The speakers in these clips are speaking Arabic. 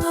جرب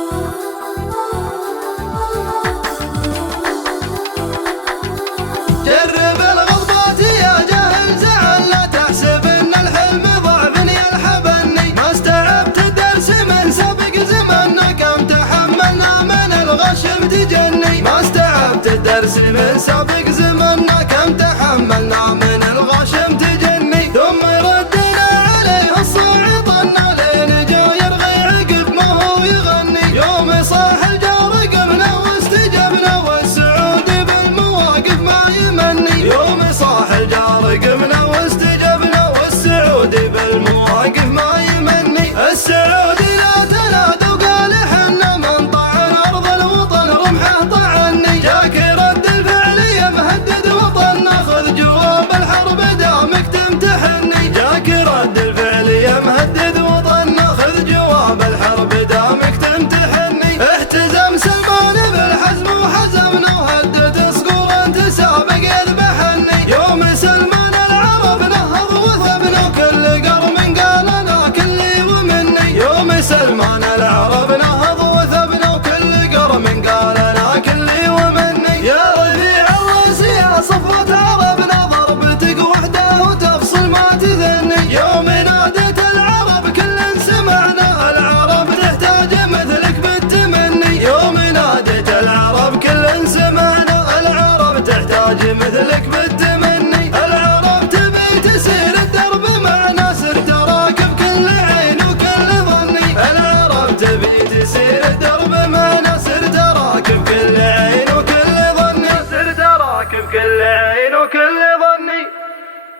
الغضبات يا جاهل زعل، لا تحسب ان الحلم ضعف يلحبني. ما استوعبت الدرس من سابق زمنا، كم تحملنا من الغشم تجني. ما استوعبت الدرس من سابق زمنا، كم تحملنا من الغشم تجني. ثم ردنا عليه الصاعقنا لين جا يرغي عقب ما هو يغني. يوم صاح الجار قمنا واستجبنا، والسعود بالمواقف ما يمني. يوم صاح الجار قمنا واستجبنا، والسعود بالمواقف ما يمني. السعود لا تنادى وقال حنا من طعن ارض الوطن رمحه طعني. جاك رد الفعل يا مهدد وطننا، خذ جواب الحرب دامك تمتحني. جاك رد الفعل يا مهدد وطننا، خذ جواب الحرب دامك تمتحني. اهتزم سلمان بالحزم وحزمنا، وهدت صقور انت سابق يذبحني. يوم سلمان العرب نهض وثبنا، وكل قرم قال انا كلي ومني. يوم سلمان العرب نهض